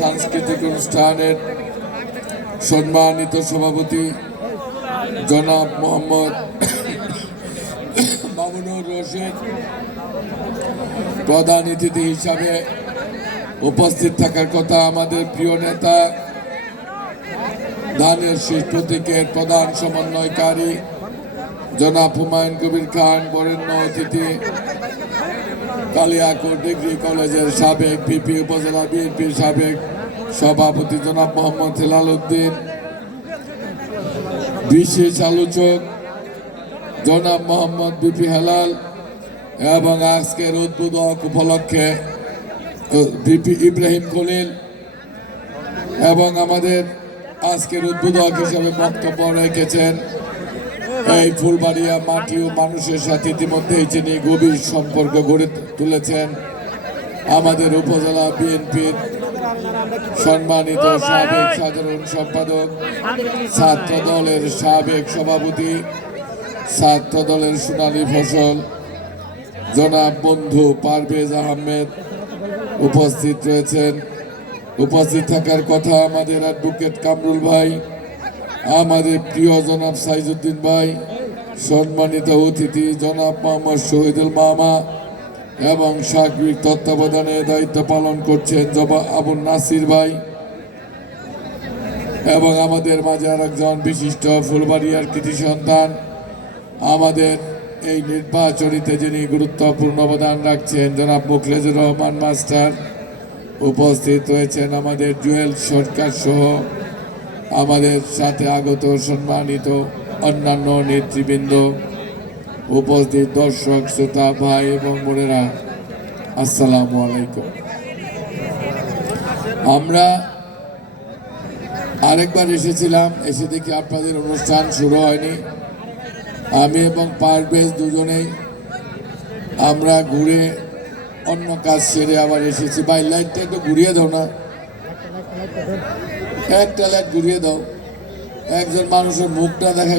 সাংস্কৃতিক অনুষ্ঠানের সম্মানিত সভাপতি জনাব মোহাম্মদ মামুনুর রশিদ, প্রধান অতিথি হিসাবে উপস্থিত থাকার কথা আমাদের প্রিয় নেতা, ধানের শীষ প্রতীকের প্রধান সমন্বয়কারী জনাব হুমায়ুন কবির খান, বরেণ্য অতিথি কালিয়াকুর ডিগ্রি কলেজের সাবেক পিপি উপজেলা বিএনপির সাবেক সভাপতি জনাব মোহাম্মদ হেলাল উদ্দিন, বিশেষ আলোচক জনাব মোহাম্মদ বিপি হেলাল, এবং আজকের উদ্বোধক উপলক্ষে বিপি ইব্রাহিম খলিল এবং আমাদের আজকের উদ্বোধক হিসেবে বক্তব্য রেখেছেন এই ফুলবাড়িয়া মাটি ও মানুষের সাথে ইতিমধ্যেই যিনি গভীর সম্পর্ক গড়ে তুলেছেন আমাদের উপজেলা বিএনপির সম্মানিত সাবেক সাধারণ সম্পাদক ছাত্র দলের সাবেক সভাপতি ছাত্র দলের সোনালী ফসল জনাব বন্ধু পারভেজ আহমেদ উপস্থিত রয়েছেন। উপস্থিত থাকার কথা আমাদের অ্যাডভোকেট কামরুল ভাই আমাদের প্রিয় জনাব সাইজুদ্দিন ভাই, সম্মানিত অতিথি জনাব মোহাম্মদ শহীদুল মামা এবং সার্বিক তত্ত্বাবধানে দায়িত্ব পালন করছেন জবা আবুল নাসির ভাই এবং আমাদের মাঝে আর একজন বিশিষ্ট ফুলবাড়িয়ার কৃতি সন্তান, আমাদের এই নির্বাচনীতে যিনি গুরুত্বপূর্ণ অবদান রাখছেন জনাব মুখলেজুর রহমান মাস্টার, উপস্থিত হয়েছেন আমাদের জুয়েল সরকার সহ আমাদের সাথে আগত সম্মানিত অন্যান্য নেতৃবৃন্দ, উপস্থিত দর্শক, শ্রোতা, ভাই এবং বোনেরা, আসসালামু আলাইকুম। আমরা আরেকবার এসেছিলাম, এসে দেখি আপনাদের অনুষ্ঠান শুরু হয়নি। আমি এবং পারভেজ দুজনেই আমরা ঘুরে অন্য কাজ সেরে আবার এসেছি। বাই লাইটটা একটু ঘুরিয়ে দাও না। একটা লাইট ঘুরিয়ে দাও। একজন মানুষের মুখটা দেখা